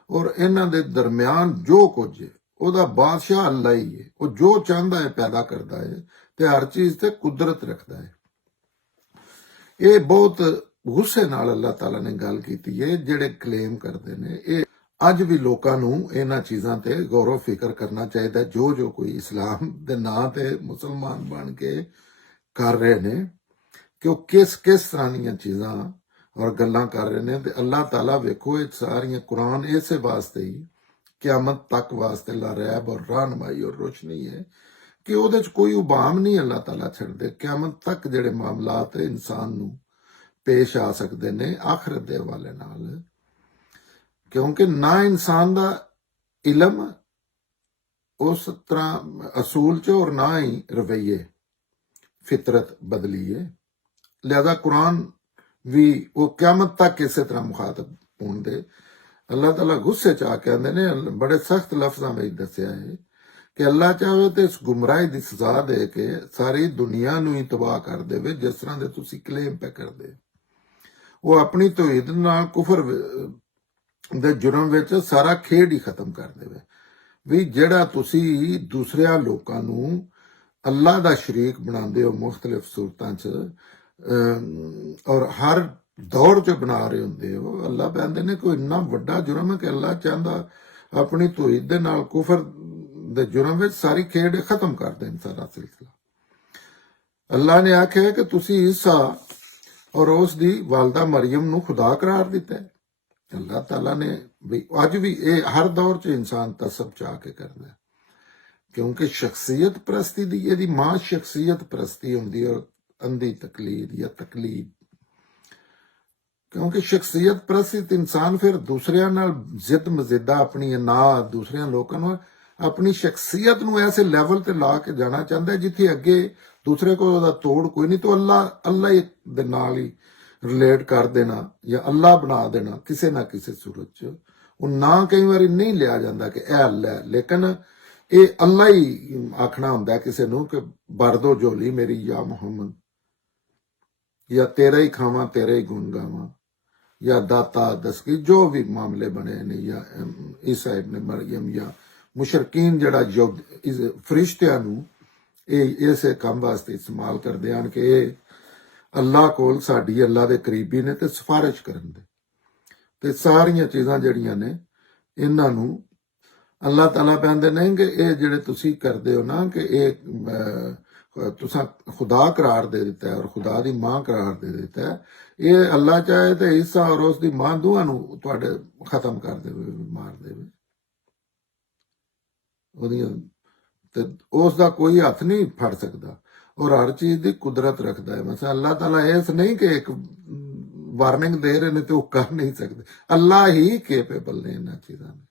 ਔਰ ਇਹਨਾਂ ਦੇ ਦਰਮਿਆਨ ਜੋ ਕੁਝ ਹੈ ਉਹਦਾ ਬਾਦਸ਼ਾਹ ਅੱਲਾਹ ਹੀ ਹੈ। ਉਹ ਜੋ ਚਾਹੁੰਦਾ ਹੈ ਪੈਦਾ ਕਰਦਾ ਹੈ ਤੇ ਹਰ ਚੀਜ਼ ਤੇ ਕੁਦਰਤ ਰੱਖਦਾ ਹੈ। ਇਹ ਬਹੁਤ ਗੁੱਸੇ ਨਾਲ ਅੱਲਾਹ ਤਾਲਾ ਨੇ ਗੱਲ ਕੀਤੀ ਹੈ। ਜਿਹੜੇ ਕਲੇਮ ਕਰਦੇ ਨੇ ਇਹ ਅੱਜ ਵੀ ਲੋਕਾਂ ਨੂੰ ਇਹਨਾਂ ਚੀਜ਼ਾਂ ਤੇ ਗੌਰ ਫਿਕਰ ਕਰਨਾ ਚਾਹੀਦਾ, ਜੋ ਕੋਈ ਇਸਲਾਮ ਦੇ ਨਾਂ ਤੇ ਮੁਸਲਮਾਨ ਬਣ ਕੇ ਕਰ ਰਹੇ ਨੇ ਕਿ ਉਹ ਕਿਸ ਤਰ੍ਹਾਂ ਦੀਆਂ ਚੀਜ਼ਾਂ ਔਰ ਗੱਲਾਂ ਕਰ ਰਹੇ ਨੇ। ਤੇ ਅੱਲਾਹ ਤਾਲਾ ਵੇਖੋ ਇਹ ਸਾਰੀਆਂ ਕੁਰਾਨ ਇਸੇ ਵਾਸਤੇ ਹੀ ਕਿਆਮਤ ਤੱਕ ਵਾਸਤੇ ਲਾ ਰਹਿਬ ਔਰ ਰਹਿਨਮਾਈ ਔਰ ਰੋਸ਼ਨੀ ਹੈ ਕਿ ਉਹਦੇ ਚ ਕੋਈ ਉਬਾਮ ਨਹੀਂ ਅੱਲਾਹ ਤਾਲਾ ਛੱਡਦੇ। ਕਿਆਮਤ ਤੱਕ ਜਿਹੜੇ ਮਾਮਲਾਤ ਇਨਸਾਨ ਨੂੰ ਪੇਸ਼ ਆ ਸਕਦੇ ਨੇ ਆਖਰਤ ਦੇ ਹਵਾਲੇ ਨਾਲ, ਕਿਉਂਕਿ ਨਾ ਇਨਸਾਨ ਦਾ ਇਲਮ ਉਸ ਤਰ੍ਹਾਂ ਅਸੂਲ ਚ ਔਰ ਨਾ ਹੀ ਰਵਈਏ ਫਿਤਰਤ ਬਦਲੀ ਹੈ। ਲਿਹਾਜ਼ਾ ਕੁਰਾਨ ਵੀ ਉਹ ਕਿਆਮਤ ਤੱਕ ਇਸੇ ਤਰ੍ਹਾਂ ਮੁਖਾਤਬ ਹੋਣ ਦੇ। ਅੱਲਾਹ ਤਾਲਾ ਗੁੱਸੇ ਚ ਆ ਕੇ ਆਂਦੇ ਨੇ, ਬੜੇ ਸਖਤ ਲਫ਼ਜ਼ਾਂ ਵਿੱਚ ਦੱਸਿਆ ਹੈ ਕਿ ਅੱਲਾਹ ਚਾਹੇ ਤੇ ਇਸ ਗੁੰਮਰਾਹੀ ਦੀ ਸਜ਼ਾ ਦੇ ਕੇ ਸਾਰੀ ਦੁਨੀਆ ਨੂੰ ਹੀ ਤਬਾਹ ਕਰ ਦੇਵੇ, ਜਿਸ ਤਰ੍ਹਾਂ ਦੇ ਤੁਸੀਂ ਕਲੇਮ ਪੈ ਕਰਦੇ। ਉਹ ਆਪਣੀ ਤੌਹੀਦ ਨਾਲ ਕੁਫਰ ਦੇ ਜੁਰਮ ਵਿੱਚ ਸਾਰਾ ਖੇਡ ਹੀ ਖਤਮ ਕਰ ਦੇਵੇ। ਵੀ ਜਿਹੜਾ ਤੁਸੀਂ ਦੂਸਰਿਆਂ ਲੋਕਾਂ ਨੂੰ ਅੱਲਾਹ ਦਾ ਸ਼ਰੀਕ ਬਣਾਉਂਦੇ ਹੋ ਮੁਖਤਲਿਫ ਸੂਰਤਾਂ 'ਚ ਔਰ ਹਰ ਦੌਰ 'ਚ ਬਣਾ ਰਹੇ ਹੁੰਦੇ ਹੋ, ਅੱਲਾਹ ਕਹਿੰਦੇ ਨੇ ਕੋਈ ਇੰਨਾ ਵੱਡਾ ਜੁਰਮ ਹੈ ਕਿ ਅੱਲਾਹ ਚਾਹੁੰਦਾ ਆਪਣੀ ਤੌਹੀਦ ਦੇ ਨਾਲ ਕੁਫਰ ਦੇ ਜੁਰਮ ਵਿੱਚ ਸਾਰੀ ਖੇਡ ਖਤਮ ਕਰ ਦੇਣ ਸਾਰਾ ਸਿਲਸਿਲਾ। ਅੱਲਾਹ ਨੇ ਆਖਿਆ ਕਿ ਤੁਸੀਂ ਈਸਾ ਔਰ ਉਸ ਦੀ ਵਾਲਦਾ ਮਰੀਮ ਨੂੰ ਖੁਦਾ ਕਰਾਰ ਦਿੱਤਾ ਹੈ। ਅੱਲਾਹ ਤਾਲਾ ਨੇ ਵੀ ਅੱਜ ਵੀ ਇਹ ਹਰ ਦੌਰ 'ਚ ਇਨਸਾਨ ਤਸਬ ਚਾਹ ਕੇ ਕਰਦਾ ਹੈ, ਕਿਉਂਕਿ ਸ਼ਖਸੀਅਤ ਪ੍ਰਸਤੀ ਦੀ ਇਹਦੀ ਮਾਂ ਸ਼ਖਸੀਅਤ ਪ੍ਰਸਤੀ ਹੁੰਦੀ ਔਰ ਅੰਧੀ ਤਕਲੀਦ ਜਾਂ ਤਕਲੀਦ। ਕਿਉਂਕਿ ਸ਼ਖਸੀਅਤ ਪ੍ਰਸਤ ਇਨਸਾਨ ਫਿਰ ਦੂਸਰਿਆਂ ਨਾਲ ਜ਼ਿੱਦ ਮਜ਼ਿਦਾ ਆਪਣੀ ਨਾ ਦੂਸਰਿਆਂ ਲੋਕਾਂ ਨੂੰ ਆਪਣੀ ਸ਼ਖਸੀਅਤ ਨੂੰ ਐਸੇ ਲੈਵਲ ਤੇ ਲਾ ਕੇ ਜਾਣਾ ਚਾਹੁੰਦਾ ਜਿੱਥੇ ਅੱਗੇ ਦੂਸਰੇ ਕੋਲ ਉਹਦਾ ਤੋੜ ਕੋਈ ਨਹੀਂ। ਤਾਂ ਅੱਲਾਹ ਹੀ ਦੇ ਨਾਲ ਹੀ ਰਿਲੇਟ ਕਰ ਦੇਣਾ ਜਾਂ ਅੱਲਾਹ ਬਣਾ ਦੇਣਾ ਕਿਸੇ ਨਾ ਕਿਸੇ ਸੂਰਤ 'ਚ। ਉਹ ਨਾ ਕਈ ਵਾਰੀ ਨਹੀਂ ਲਿਆ ਜਾਂਦਾ ਕਿ ਇਹ ਅੱਲਾਹ, ਲੇਕਿਨ ਇਹ ਅੱਲਾਹ ਹੀ ਆਖਣਾ ਹੁੰਦਾ ਕਿਸੇ ਨੂੰ ਕਿ ਭਰ ਦੋ ਝੋਲੀ ਮੇਰੀ ਯਾ ਮੁਹੰਮਦ, ਜਾਂ ਤੇਰਾ ਹੀ ਖਾਵਾਂ ਤੇਰੇ ਹੀ ਗੁਣ ਗਾਵਾਂ, ਜਾਂ ਦਾਤਾ ਦਸਕੀ, ਜੋ ਵੀ ਮਾਮਲੇ ਬਣੇ ਨੇ, ਜਾਂ ਈਸਾ ਇਬਨ ਮਰੀਮ ਜਾਂ ਮੁਸ਼ਰਕੀਨ ਜਿਹੜਾ ਫਰਿਸ਼ਤਿਆਂ ਨੂੰ ਇਹ ਇਸੇ ਕੰਮ ਵਾਸਤੇ ਇਸਤੇਮਾਲ ਕਰਦੇ ਹਨ ਕਿ ਇਹ ਅੱਲਾਹ ਕੋਲ ਸਾਡੀ ਅੱਲਾਹ ਦੇ ਕਰੀਬੀ ਨੇ ਤੇ ਸਿਫਾਰਿਸ਼ ਕਰਨ ਦੇ। ਤੇ ਸਾਰੀਆਂ ਚੀਜ਼ਾਂ ਜਿਹੜੀਆਂ ਨੇ ਇਹਨਾਂ ਨੂੰ ਅੱਲਾਹ ਤਾਲਾ ਕਹਿੰਦੇ ਨੇ ਕਿ ਇਹ ਜਿਹੜੇ ਤੁਸੀਂ ਕਰਦੇ ਹੋ ਨਾ ਕਿ ਇਹ ਤੁਸੀਂ ਖੁਦਾ ਕਰਾਰ ਦੇ ਦਿੱਤਾ ਹੈ ਔਰ ਖੁਦਾ ਦੀ ਮਾਂ ਕਰਾਰ ਦੇ ਦਿੱਤਾ ਹੈ। ਇਹ ਅੱਲਾਹ ਚਾਹੇ ਤੇ ਈਸਾ ਔਰ ਉਸ ਦੀ ਮਾਂ ਦੋਵਾਂ ਨੂੰ ਤੁਹਾਡੇ ਖਤਮ ਕਰ ਦੇਵੇ, ਮਾਰ ਦੇਵੇ। ਉਹਦੀਆਂ ਤੇ ਉਸ ਦਾ ਕੋਈ ਹੱਥ ਨਹੀਂ ਫੜ ਸਕਦਾ ਔਰ ਹਰ ਚੀਜ਼ ਦੀ ਕੁਦਰਤ ਰੱਖਦਾ ਹੈ। ਮਸਾ ਅੱਲਾਹ ਤਾਲਾ ਇਸ ਨਹੀਂ ਕਿ ਇੱਕ ਵਾਰਨਿੰਗ ਦੇ ਰਹੇ ਨੇ ਤੇ ਉਹ ਕਰ ਨਹੀਂ ਸਕਦੇ, ਅੱਲਾਹ ਹੀ ਕੇਪੇਬਲ ਨੇ ਇਹਨਾਂ ਚੀਜ਼ਾਂ ਦੇ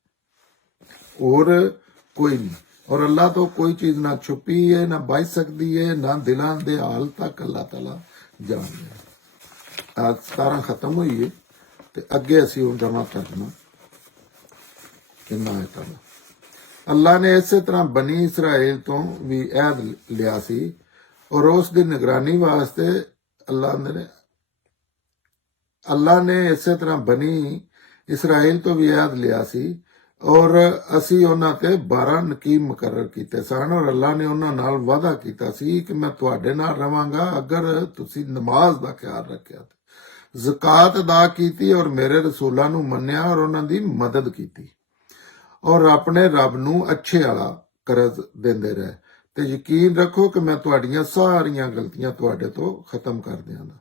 ਔਰ ਕੋਈ ਨਹੀਂ। ਔਰ ਅੱਲਾਹ ਤੋਂ ਕੋਈ ਚੀਜ਼ ਨਾ ਛੁਪੀ ਹੈ ਨਾ ਬਚ ਸਕਦੀ ਹੈ, ਨਾ ਦਿਲਾਂ ਦੇ ਹਾਲ ਤੱਕ ਅੱਲਾਹ ਤਾਲਾ ਜਾਣਦਾ ਹੈ। ਅੱਜ 17 ਖਤਮ ਹੋਈ ਹੈ ਤੇ ਅੱਗੇ ਅਸੀਂ ਉਹ ਜਮਾ ਕਰਨਾ ਕਿੰਨਾ ਹੈ ਤਾਲਾ। ਅੱਲਾਹ ਨੇ ਇਸੇ ਤਰ੍ਹਾਂ ਬਨੀ ਇਸਰਾਇਲ ਤੋਂ ਵੀ ਅਹਿਦ ਲਿਆ ਸੀ ਔਰ ਉਸ ਦੀ ਨਿਗਰਾਨੀ ਵਾਸਤੇ ਅੱਲਾਹ ਨੇ ਇਸੇ ਤਰ੍ਹਾਂ ਬਨੀ ਇਸਰਾਇਲ ਤੋਂ ਵੀ ਅਹਿਦ ਲਿਆ ਸੀ ਔਰ ਅਸੀਂ ਉਹਨਾਂ ਤੇ 12 ਨਕੀਬ ਮੁਕਰਰ ਕੀਤੇ ਸਨ ਔਰ ਅੱਲਾਹ ਨੇ ਉਹਨਾਂ ਨਾਲ ਵਾਅਦਾ ਕੀਤਾ ਸੀ ਕਿ ਮੈਂ ਤੁਹਾਡੇ ਨਾਲ ਰਵਾਂਗਾ ਅਗਰ ਤੁਸੀਂ ਨਮਾਜ਼ ਦਾ ਖਿਆਲ ਰੱਖਿਆ, ਜ਼ਕਾਤ ਅਦਾ ਕੀਤੀ ਔਰ ਮੇਰੇ ਰਸੂਲਾਂ ਨੂੰ ਮੰਨਿਆ ਔਰ ਉਹਨਾਂ ਦੀ ਮਦਦ ਕੀਤੀ ਔਰ ਆਪਣੇ ਰੱਬ ਨੂੰ ਅੱਛੇ ਵਾਲਾ ਕਰਜ਼ ਦਿੰਦੇ ਰਹੇ। ਤੇ ਯਕੀਨ ਰੱਖੋ ਕਿ ਮੈਂ ਤੁਹਾਡੀਆਂ ਸਾਰੀਆਂ ਗਲਤੀਆਂ ਤੁਹਾਡੇ ਤੋਂ ਖਤਮ ਕਰ ਦਿਆਂਗਾ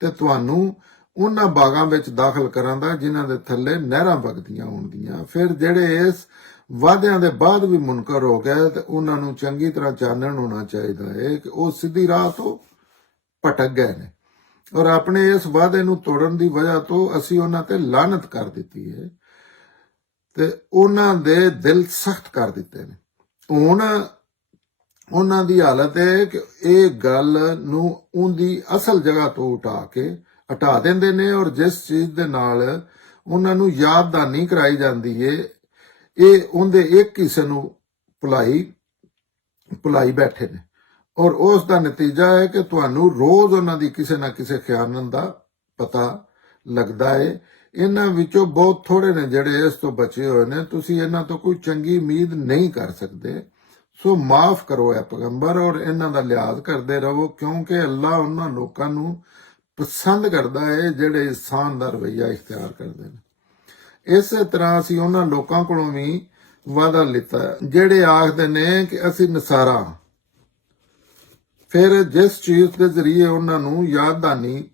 ਤੇ ਤੁਹਾਨੂੰ ਉਹਨਾਂ ਬਾਗਾਂ ਵਿੱਚ ਦਾਖਲ ਕਰਾਂਗਾ ਜਿਨ੍ਹਾਂ ਦੇ ਥੱਲੇ ਨਹਿਰਾਂ ਵਗਦੀਆਂ ਹੋਣਗੀਆਂ। ਫਿਰ ਜਿਹੜੇ ਇਸ ਵਾਅਦਿਆਂ ਦੇ ਬਾਅਦ ਵੀ ਮੁਨਕਰ ਹੋ ਗਏ ਤੇ ਉਹਨਾਂ ਨੂੰ ਚੰਗੀ ਤਰ੍ਹਾਂ ਚਾਨਣ ਹੋਣਾ ਚਾਹੀਦਾ ਹੈ ਕਿ ਉਹ ਸਿੱਧੀ ਰਾਹ ਤੋਂ ਭਟਕ ਗਏ ਨੇ ਔਰ ਆਪਣੇ ਇਸ ਵਾਅਦੇ ਨੂੰ ਤੋੜਨ ਦੀ ਵਜ੍ਹਾ ਤੋਂ ਅਸੀਂ ਉਹਨਾਂ ਤੇ ਲਾਨਤ ਕਰ ਦਿੱਤੀ ਹੈ ਤੇ ਉਹਨਾਂ ਦੇ ਦਿਲ ਸਖਤ ਕਰ ਦਿੱਤੇ ਨੇ। ਹੁਣ ਉਹਨਾਂ ਦੀ ਹਾਲਤ ਹੈ ਕਿ ਇਹ ਗੱਲ ਨੂੰ ਉਹਦੀ ਅਸਲ ਜਗ੍ਹਾ ਤੋਂ ਹਟਾ ਦਿੰਦੇ ਨੇ ਔਰ ਜਿਸ ਚੀਜ਼ ਦੇ ਨਾਲ ਉਹਨਾਂ ਨੂੰ ਯਾਦਦਾਨੀ ਕਰਾਈ ਜਾਂਦੀ ਹੈ ਇਹ ਉਹਦੇ ਇੱਕ ਹਿੱਸੇ ਨੂੰ ਭੁਲਾਈ ਬੈਠੇ ਨੇ ਔਰ ਉਸ ਦਾ ਨਤੀਜਾ ਹੈ ਕਿ ਤੁਹਾਨੂੰ ਰੋਜ਼ ਉਹਨਾਂ ਦੀ ਕਿਸੇ ਨਾ ਕਿਸੇ ਖਿਆਨਤ ਦਾ ਪਤਾ ਲੱਗਦਾ ਹੈ। ਇਹਨਾਂ ਵਿੱਚੋਂ ਬਹੁਤ ਥੋੜੇ ਨੇ ਜਿਹੜੇ ਇਸ ਤੋਂ ਬਚੇ ਹੋਏ ਨੇ, ਤੁਸੀਂ ਇਹਨਾਂ ਤੋਂ ਕੋਈ ਚੰਗੀ ਉਮੀਦ ਨਹੀਂ ਕਰ ਸਕਦੇ। ਸੋ ਮਾਫ ਕਰੋ ਐ ਪੈਗੰਬਰ ਔਰ ਇਹਨਾਂ ਦਾ ਲਿਹਾਜ਼ ਕਰਦੇ ਰਹੋ ਕਿਉਂਕਿ ਅੱਲਾਹ ਉਹਨਾਂ ਲੋਕਾਂ ਨੂੰ ਪਸੰਦ ਕਰਦਾ ਹੈ ਜਿਹੜੇ ਇਨਸਾਨ ਦਾ ਰਵੱਈਆ ਇਖਤਿਆਰ ਕਰਦੇ ਨੇ। ਇਸੇ ਤਰ੍ਹਾਂ ਅਸੀਂ ਉਹਨਾਂ ਲੋਕਾਂ ਕੋਲੋਂ ਵੀ ਵਾਅਦਾ ਲਿੱਤਾ ਜਿਹੜੇ ਆਖਦੇ ਨੇ ਕਿ ਅਸੀਂ ਨਸਾਰਾ, ਫਿਰ ਜਿਸ ਚੀਜ਼ ਦੇ ਜ਼ਰੀਏ ਉਹਨਾਂ ਨੂੰ ਯਾਦਦਾਨੀ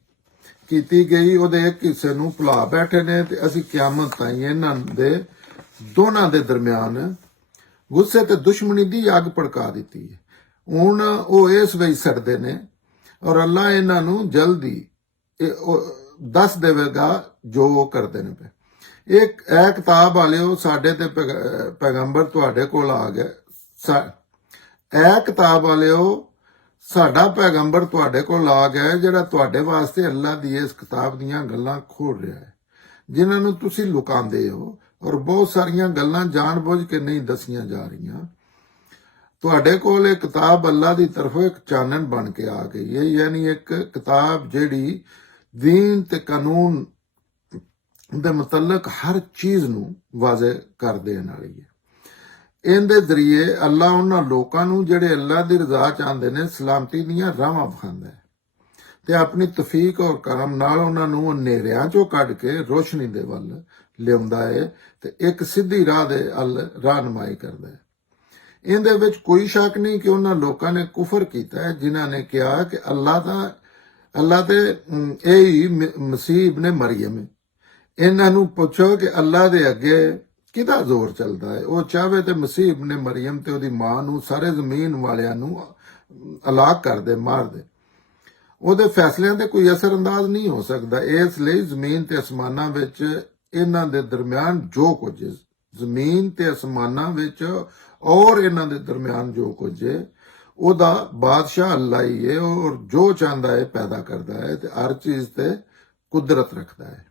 ਕੀਤੀ ਗਈ ਉਹਦੇ ਇੱਕ ਹਿੱਸੇ ਨੂੰ ਭੁਲਾ ਬੈਠੇ ਨੇ ਤੇ ਅਸੀਂ ਕਿਆਮਤ ਤਾਈਂ ਇਹਨਾਂ ਦੇ ਦੋਨਾਂ ਦੇ ਦਰਮਿਆਨ ਗੁੱਸੇ ਤੇ ਦੁਸ਼ਮਣੀ ਦੀ ਅੱਗ ਭੜਕਾ ਦਿੱਤੀ ਹੈ। ਹੁਣ ਉਹ ਇਸ ਵਿੱਚ ਸੜਦੇ ਨੇ ਔਰ ਅੱਲਾ ਇਹਨਾਂ ਨੂੰ ਜਲਦੀ ਦੱਸ ਦੇਵੇਗਾ ਜੋ ਉਹ ਕਰਦੇ ਨੇ ਪਏ। ਇਹ ਕਿਤਾਬ ਵਾਲਿਓ ਸਾਡੇ ਤੇ ਪੈਗੰਬਰ ਤੁਹਾਡੇ ਕੋਲ ਆ ਗਏ। ਇਹ ਕਿਤਾਬ ਵਾਲਿਓ ਸਾਡਾ ਪੈਗੰਬਰ ਤੁਹਾਡੇ ਕੋਲ ਆ ਗਿਆ ਜਿਹੜਾ ਤੁਹਾਡੇ ਵਾਸਤੇ ਅੱਲਾ ਦੀ ਇਸ ਕਿਤਾਬ ਦੀਆਂ ਗੱਲਾਂ ਖੋਲ ਰਿਹਾ ਹੈ ਜਿਨ੍ਹਾਂ ਨੂੰ ਤੁਸੀਂ ਲੁਕਾਉਂਦੇ ਹੋ ਔਰ ਬਹੁਤ ਸਾਰੀਆਂ ਗੱਲਾਂ ਜਾਣਬੁੱਝ ਕੇ ਨਹੀਂ ਦਸੀਆਂ ਜਾ ਰਹੀਆਂ। ਤੁਹਾਡੇ ਕੋਲ ਇਹ ਕਿਤਾਬ ਅੱਲਾ ਦੀ ਤਰਫੋਂ ਇੱਕ ਚਾਨਣ ਬਣ ਕੇ ਆ ਗਈ ਹੈ, ਯਾਨੀ ਇੱਕ ਕਿਤਾਬ ਜਿਹੜੀ ਦੀਨ ਤੇ ਕਾਨੂੰਨ ਦੇ ਮੁਤਲਕ ਹਰ ਚੀਜ਼ ਨੂੰ ਵਾਜ਼ਿਹ ਕਰ ਦੇਣ ਵਾਲੀ ਹੈ। ਇਹਦੇ ਜ਼ਰੀਏ ਅੱਲਾ ਉਹਨਾਂ ਲੋਕਾਂ ਨੂੰ ਜਿਹੜੇ ਅੱਲਾ ਦੀ ਰਜ਼ਾ ਚਾਹੁੰਦੇ ਨੇ ਸਲਾਮਤੀ ਦੀਆਂ ਰਾਹਾਂ ਵਿਖਾਉਂਦਾ ਹੈ ਤੇ ਆਪਣੀ ਤੌਫੀਕ ਔਰ ਕਰਮ ਨਾਲ ਉਹਨਾਂ ਨੂੰ ਹਨੇਰਿਆਂ ਚੋਂ ਕੱਢ ਕੇ ਰੋਸ਼ਨੀ ਦੇ ਵੱਲ ਲਿਆਉਂਦਾ ਹੈ ਤੇ ਇੱਕ ਸਿੱਧੀ ਰਾਹ ਦੇ ਰਾਹਨੁਮਾਈ ਕਰਦਾ ਹੈ। ਇਹਦੇ ਵਿੱਚ ਕੋਈ ਸ਼ੱਕ ਨਹੀਂ ਕਿ ਉਹਨਾਂ ਲੋਕਾਂ ਨੇ ਕੁਫਰ ਕੀਤਾ ਹੈ ਜਿਨ੍ਹਾਂ ਨੇ ਕਿਹਾ ਕਿ ਅੱਲਾ ਤੇ ਇਹ ਹੀ ਮਸੀਹ ਇਬਨ ਮਰੀਮ ਹੈ। ਇਹਨਾਂ ਨੂੰ ਪੁੱਛੋ ਕਿ ਅੱਲਾ ਦੇ ਅੱਗੇ ਕਿਹਦਾ ਜ਼ੋਰ ਚੱਲਦਾ ਹੈ। ਉਹ ਚਾਹਵੇ ਤੇ ਮਸੀਹ ਇਬਨ ਮਰੀਮ ਤੇ ਉਹਦੀ ਮਾਂ ਨੂੰ ਸਾਰੇ ਜ਼ਮੀਨ ਵਾਲਿਆਂ ਨੂੰ ਹਲਾਕ ਕਰ ਦੇ, ਮਾਰ ਦੇ। ਉਹਦੇ ਫੈਸਲਿਆਂ ਤੇ ਕੋਈ ਅਸਰ ਅੰਦਾਜ਼ ਨਹੀਂ ਹੋ ਸਕਦਾ। ਇਸ ਲਈ ਜ਼ਮੀਨ ਤੇ ਅਸਮਾਨਾਂ ਵਿੱਚ ਇਹਨਾਂ ਦੇ ਦਰਮਿਆਨ ਜੋ ਕੁਝ ਹੈ, ਜ਼ਮੀਨ ਤੇ ਅਸਮਾਨਾਂ ਵਿੱਚ ਔਰ ਇਹਨਾਂ ਦੇ ਦਰਮਿਆਨ ਜੋ ਕੁਝ ਹੈ, ਉਹਦਾ ਬਾਦਸ਼ਾਹ ਅੱਲਾ ਹੀ ਹੈ ਔਰ ਜੋ ਚਾਹੁੰਦਾ ਹੈ ਪੈਦਾ ਕਰਦਾ ਹੈ ਤੇ ਹਰ ਚੀਜ਼ ਤੇ ਕੁਦਰਤ ਰੱਖਦਾ ਹੈ।